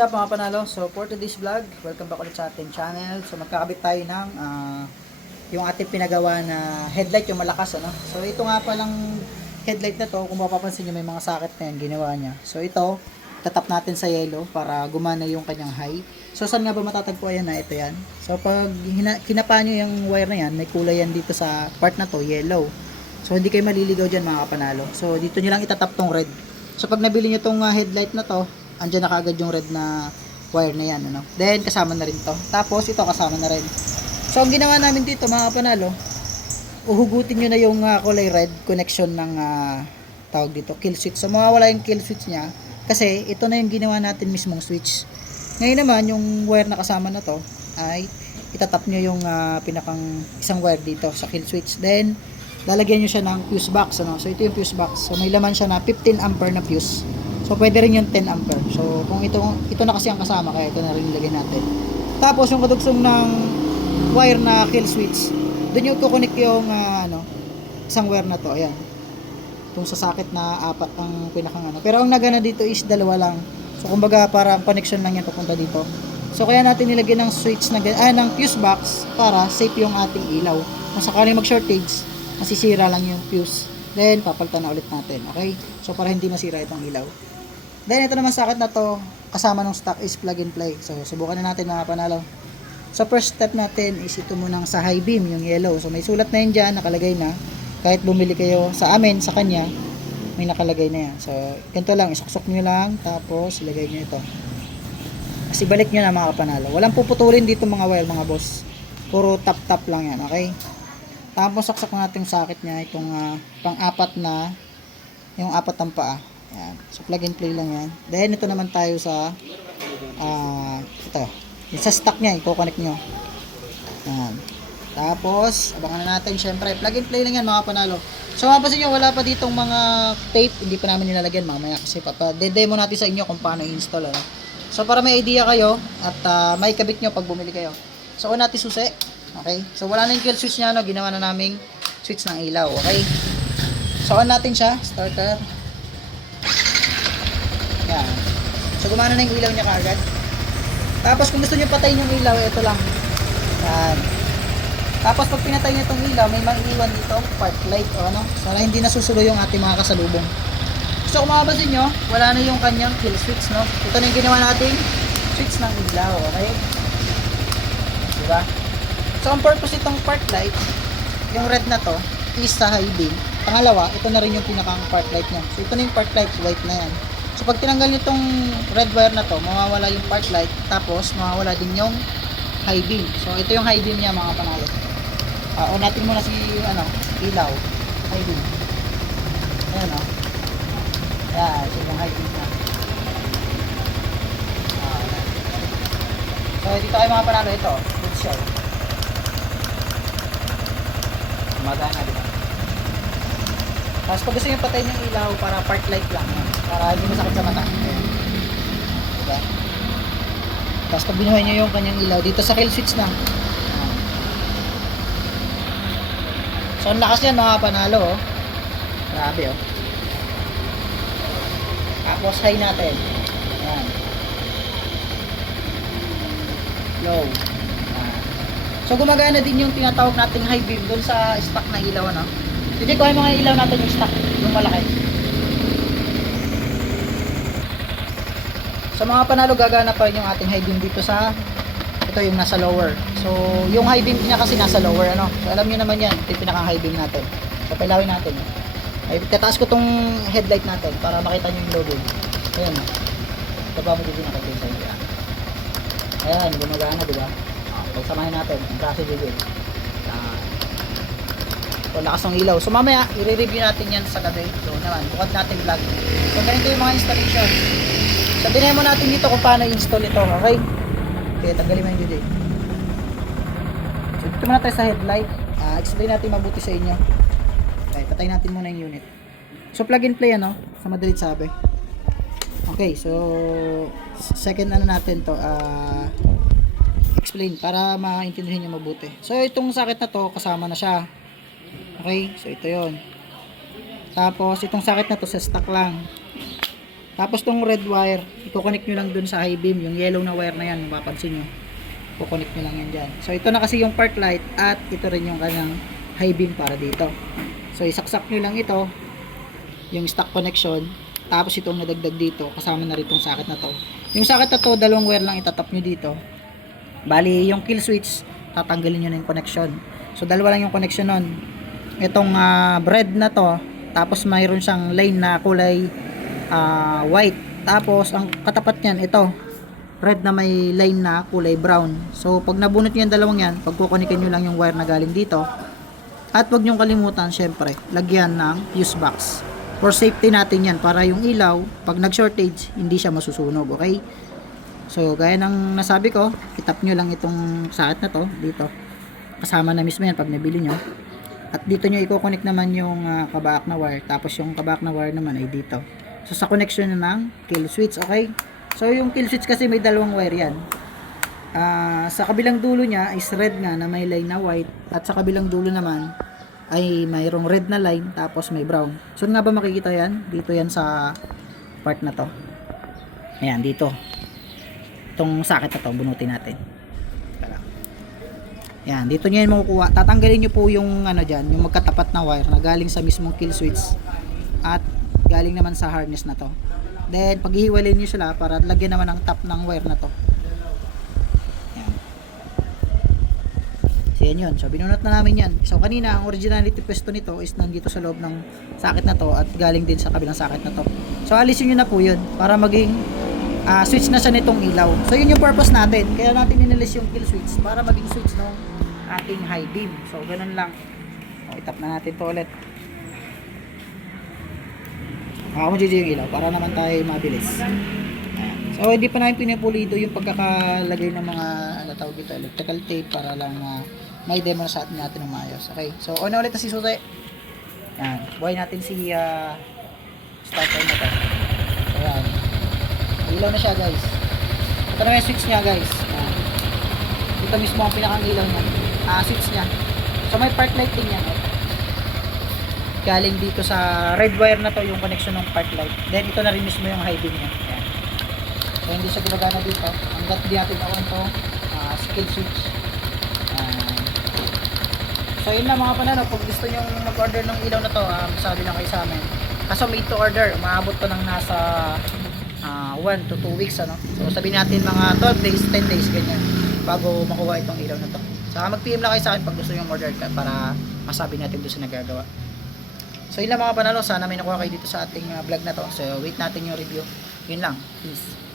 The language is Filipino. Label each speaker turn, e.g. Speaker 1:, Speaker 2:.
Speaker 1: What's up mga panalo? So for today's vlog, welcome back ulit sa ating channel. So magkakabit tayo ng ah, yung ating pinagawa na headlight, yung malakas ano. So ito nga palang headlight na to, kung mapapansin nyo may mga socket na yan, ginawa niya. So ito, tatap natin sa yellow para gumana yung kanyang high. So saan nga ba matatagpuan yan na ito yan? So pag kinapa nyo yung wire na yan, may kulay yan dito sa part na to, yellow. So hindi kayo maliligaw dyan mga kapanalo. So dito nyo lang itatap tong red. So pag nabili nyo tong ah, headlight na to, andyan na kagad yung red na wire na yan. Ano? Then kasama na rin to. Tapos ito kasama na rin. So ang ginawa namin dito mga kapanalo, uhugutin nyo na yung ah, kulay red connection ng ah, tawag dito, kill switch. So mawawala yung kill switch niya kasi ito na yung ginawa natin mismong switch. Ngayon naman, yung wire na kasama na to ay itatap nyo yung ah, pinakang isang wire dito sa kill switch. Then, lalagyan nyo siya ng fuse box. Ano? So, ito yung fuse box. So, may laman siya na 15 ampere na fuse. So, pwede rin yung 10 ampere. So, kung ito, ito na kasi ang kasama, kaya ito na rin ilagay natin. Tapos, yung kadugsong ng wire na kill switch, doon yung kukunik yung ah, ano, isang wire na to. Ayan. Itong sa socket na apat ang pinakang ano. Pero ang nagana dito is dalawa lang. So, kumbaga, parang connection lang yan papunta dito. So, kaya natin nilagyan ng switch na, ah, ng fuse box para safe yung ating ilaw. Kung sakaling mag-shortage, masisira lang yung fuse. Then, papalitan na ulit natin. Okay? So, para hindi masira itong ilaw. Then, ito naman socket na to, kasama ng stock is plug and play. So, subukan na natin mga panalo. So, first step natin is ito munang sa high beam, yung yellow. So, may sulat na yun dyan, nakalagay na. Kahit bumili kayo sa amin, sa kanya, may nakalagay na yan. So, ganito lang, isuksok nyo lang, tapos ilagay nyo ito. Kasi balik nyo na mga kapanalo. Walang puputulin dito mga wire, mga boss. Puro tap-tap lang yan, okay? Tapos saksak natin yung socket niya, itong ah, pang-apat na, yung apat ng paa. Yan. So, plug and play lang yan. Then, ito naman tayo sa, ah, ito. Sa stock niya, i-connect nyo. Yan. Tapos, abangan na natin syempre. Plug and play lang yan mga panalo. So mapapansin nyo, wala pa ditong mga tape. Hindi pa namin nilalagyan mamaya kasi papa-demo natin sa inyo kung paano i-install. Ano? So para may idea kayo at ah, may kabit nyo pag bumili kayo. So una natin susi. Okay? So wala na yung kill switch niya. No? Ginawa na naming switch ng ilaw. Okay? So on natin siya. Starter. Yan. So gumana na yung ilaw niya kaagad. Tapos kung gusto niyo patayin yung ilaw, ito lang. Yan. Tapos pag pinatay niyo itong ilaw, may maiiwan dito, park light o ano, para hindi nasusulo yung ating mga kasalubong. So kung mapapansin nyo, wala na yung kanyang kill switch, no? Ito na yung ginawa nating switch ng ilaw, okay? Diba? So ang purpose itong park light, yung red na to, is sa beam. Pangalawa, ito na rin yung pinakang park light niya. So ito na yung park light, white na yan. So pag tinanggal nyo itong red wire na to, mawawala yung park light, tapos mawawala din yung high beam. So ito yung high beam niya mga panalo. Ah, on natin muna si ano, ilaw. High beam. Ayan o. Ayan, so yung high beam niya. Ah, ayan. so dito kayo mga panalo, ito. Good shot. Magana, di ba? Tapos pag gusto nyo patayin yung ilaw para park light lang. yan. Para hindi masakit sa mata. Diba? Tapos pag binuhay nyo yung kanyang ilaw, dito sa kill switch lang. So ang lakas yan mga panalo oh. Grabe oh. Tapos high natin. Ayan. Low. So gumagana din yung tinatawag nating high beam doon sa stock na ilaw ano. Hindi ko yung mga ilaw natin yung stock, yung malaki. Sa mga panalo gagana pa rin yung ating high beam dito sa ito yung nasa lower. So, yung high beam niya kasi nasa lower ano. So, alam niyo naman yan, ito yung pinaka high beam natin. So, pailawin natin. Ay, tataas ko tong headlight natin para makita niyo yung logo. Ayan. Ito pa mo dito nakikita sa inyo. Ayan, gumagana, di ba? Ah, pagsamahin natin, ang klase dito. So, lakas ng ilaw. So, mamaya, i-review natin yan sa gabi. So, naman, bukod natin vlog. So, ganito yung mga installation. So, dinemo natin dito kung paano i-install ito, okay? Okay, tanggalin mo yung DJ. So, dito muna tayo sa headlight. Ah, explain natin mabuti sa inyo. Okay, patay natin muna yung unit. So, plug and play, ano? Sa madalit sabi. Okay, so, second ano natin to, ah, explain para maintindihan nyo mabuti. So, itong sakit na to, kasama na siya. Okay, so ito yon. Tapos, itong sakit na to, sa stock lang. Tapos tong red wire, i-connect nyo lang dun sa high beam, yung yellow na wire na yan, mapapansin nyo. I-connect nyo lang yan dyan. So ito na kasi yung part light at ito rin yung kanyang high beam para dito. So isaksak nyo lang ito, yung stock connection, tapos itong nadagdag dito, kasama na rin itong socket na to. Yung socket na to, dalawang wire lang itatap nyo dito. Bali, yung kill switch, tatanggalin nyo na yung connection. So dalawa lang yung connection nun. Itong ah, bread na to, tapos mayroon siyang lane na kulay ah, white. Tapos ang katapat niyan, ito, red na may line na kulay brown. So pag nabunot nyo yung dalawang yan, pagkukonikin nyo lang yung wire na galing dito, at wag niyong kalimutan, syempre, lagyan ng fuse box. For safety natin yan, para yung ilaw, pag nag-shortage, hindi siya masusunog, okay? So, gaya ng nasabi ko, itap nyo lang itong socket na to, dito. Kasama na mismo yan pag nabili nyo. At dito nyo i-connect naman yung uh, kabak na wire, tapos yung kabak na wire naman ay dito. So, sa connection na ng kill switch, okay? So, yung kill switch kasi may dalawang wire yan. Ah, sa kabilang dulo niya is red nga na may line na white at sa kabilang dulo naman ay mayroong red na line tapos may brown. So nga ba makikita yan? Dito yan sa part na to. Ayan, dito. Itong socket na to, bunutin natin. Ayan, dito nyo yan makukuha. Tatanggalin nyo po yung ano dyan, yung magkatapat na wire na galing sa mismong kill switch galing naman sa harness na to. Then, paghihiwalay nyo sila para lagyan naman ng top ng wire na to. Ayan. So, yan yun. So, binunot na namin yan. So, kanina, ang originality pwesto nito is nandito sa loob ng socket na to at galing din sa kabilang socket na to. So, alisin nyo na po yun para maging ah, switch na siya nitong ilaw. So, yun yung purpose natin. Kaya natin inilis yung kill switch para maging switch ng ating high beam. So, ganun lang. O, itap na natin to ulit. Ako mo yung ilaw para naman tayo mabilis. Ayan. So, hindi pa namin pinipulido yung pagkakalagay ng mga ano tawag dito, electrical tape para lang uh, may demo sa atin natin ng maayos. Okay, so on na ulit na si Susi. Yan, buhay natin si uh, starter na to. Ayan. Ilaw na siya guys. Ito na yung switch niya guys. Ayan. Ito mismo ang pinakang ilaw niya. Ah, switch niya. So may part light din yan. Galing dito sa red wire na to yung connection ng part light. Then ito na rin mismo yung high beam niya. Ayan. So hindi siya gumagana dito. Hanggat di natin ako ito uh, skill switch. Ayan. So yun lang mga panalo, kung gusto nyo mag-order ng ilaw na to, um, sabi lang kayo sa amin. Kaso made to order, umaabot to ng nasa 1 to 2 weeks ano. So sabihin natin mga 12 days, 10 days ganyan bago makuha itong ilaw na to. Saka mag-PM lang kayo sa akin pag gusto nyo order ka para masabi natin doon sa nagagawa. So yun lang mga panalo, sana may nakuha kayo dito sa ating uh, vlog na to. So wait natin yung review. Yun lang. Peace.